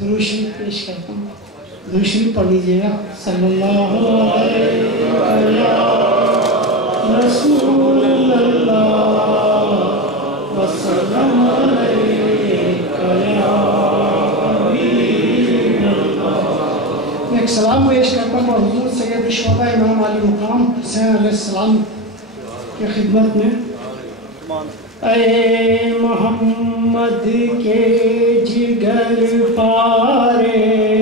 دروشی پیش کرتا ہوں، دروشی پڑھ لیجئے گا. صلی اللہ علیہ رسول اللہ وسلم علیہ یا حبیب اللہ. میں ایک سلام پیش کرتا ہوں حضور سید الشہداء امام علی مقام حسین علیہ السلام کی خدمت میں. اے محمد کے جگر پارے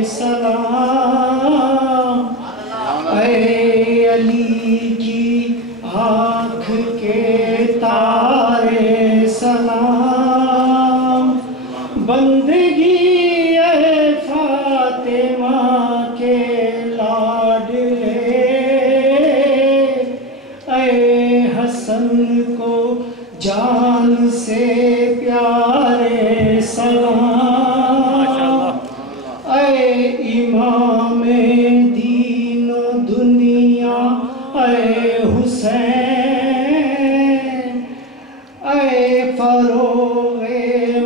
سلام، اے علی کی آنکھ کے تارے سلام، بندگی اے فاطمہ کے لاڈلے، اے حسن کو جان سے پیارے سلام، اے امام دین و دنیا اے حسین، اے فروغ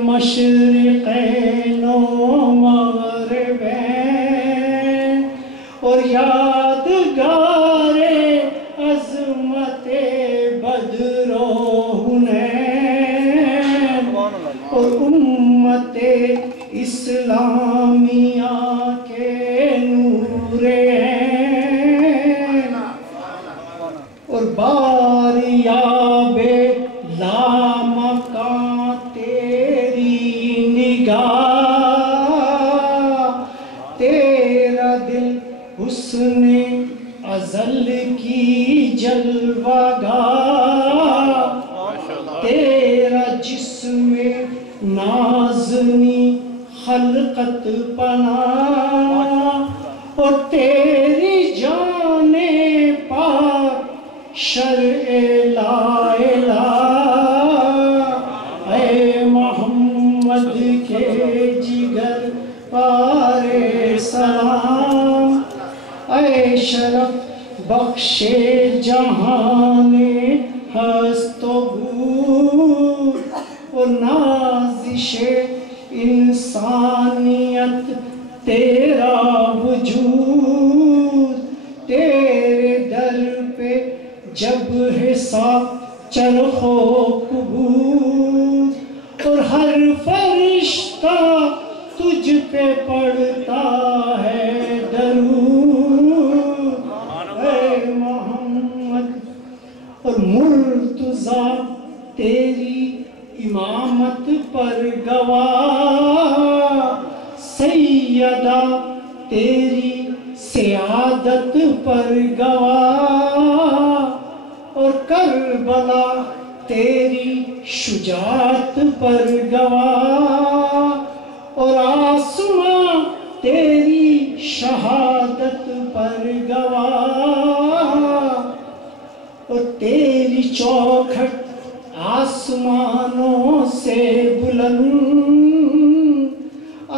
مشرقین و مغربین اور یادگار عظمت بدر و حنین اور امت اسلامیہ کے نور عین اور باریاب لامکاں تیری نگاہ، تیرا دل حسن ازل کی جلوہ گاہ، تیرا جسم نازنی خلقت پناہ اور تیری جان پاک شرع لا الہ. اے محمد کے جگر پارے سلام، اے شرف بخش جہان ہست و بود اور نازش انسانیت تیرا وجود، تیرے در پہ جب حساب چرخ و قبود اور ہر فرشتہ تجھ پہ پڑھتا ہے درود. اے محمد اور مرتضیٰ تیری امامت پر گواہ، سیدہ تیری سیادت پر گواہ اور کربلا تیری شجاعت پر گواہ اور آسماں تیری شہادت پر گواہ اور تیری چوکھٹ آسمانوں سے بلند،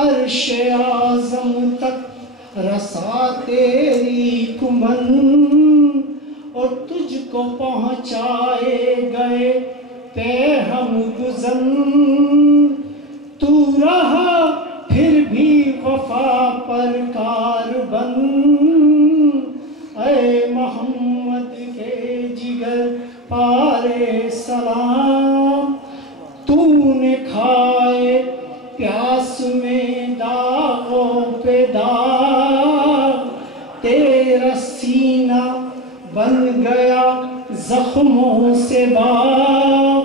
عرش اعظم تک رسا تیری کمند اور تجھ کو پہنچائے گئے پہ ہم گزن. تو رہا پھر بھی وفا پر کاربن، اے محمد کے جگر پارے سلام، تو نے کھائے پیاس میں داغوں پہ داغ، تیرا سینہ بن گیا زخموں سے باغ،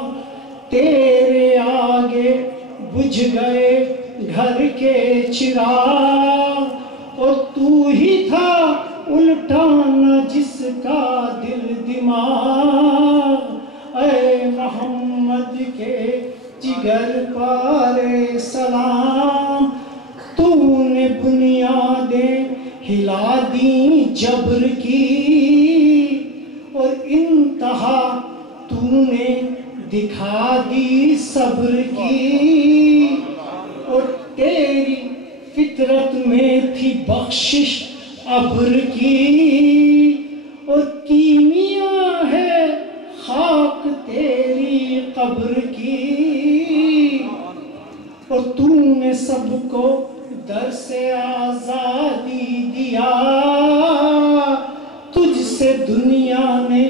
تیرے آگے بجھ گئے گھر کے چراغ اور تو ہی تھا الٹانا جس کا دل دماغ. اے محمد کے جگر پارے سلام، تو نے بنیادیں ہلا دی جبر کی اور انتہا تو نے دکھا دی صبر کی اور تیری فطرت میں تھی بخشش ابر کی اور کیمیا ہے خاک تیری قبر کی. اور تو نے سب کو در سے آزادی دیا، تجھ سے دنیا نے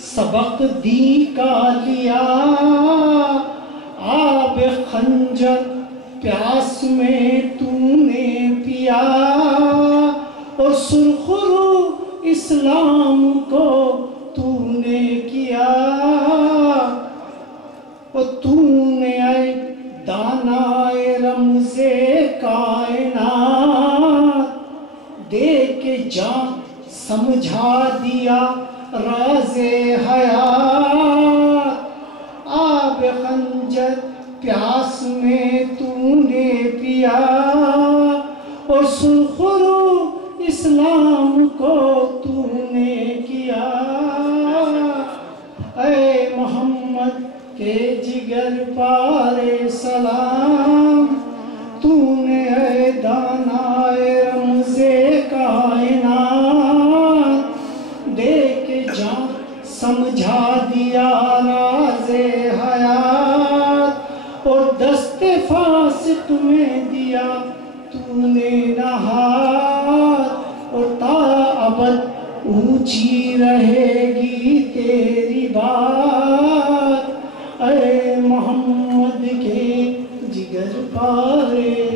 سبق دی کا لیا، آب خنجر پیاس میں تو نے پیا، اور سرخ رو اسلام کو تو نے کیا، اور تو نے اے دانائے رمز کائنات دے کے جان سمجھا دیا راز حیات، آب خنجر پیاس میں تو نے پیا، اور سرخ رو اسلام کو تو نے کیا، اے محمد کے جگر پارے سلام، تو نے اے دانائے رمز کائنات دے کے جان سمجھا دیا راز حیات، اور دست فاسق میں دیا تو نے نہات، اور تا ابد اونچی رہے گی تیری بات، اے محمد کے جگر پارے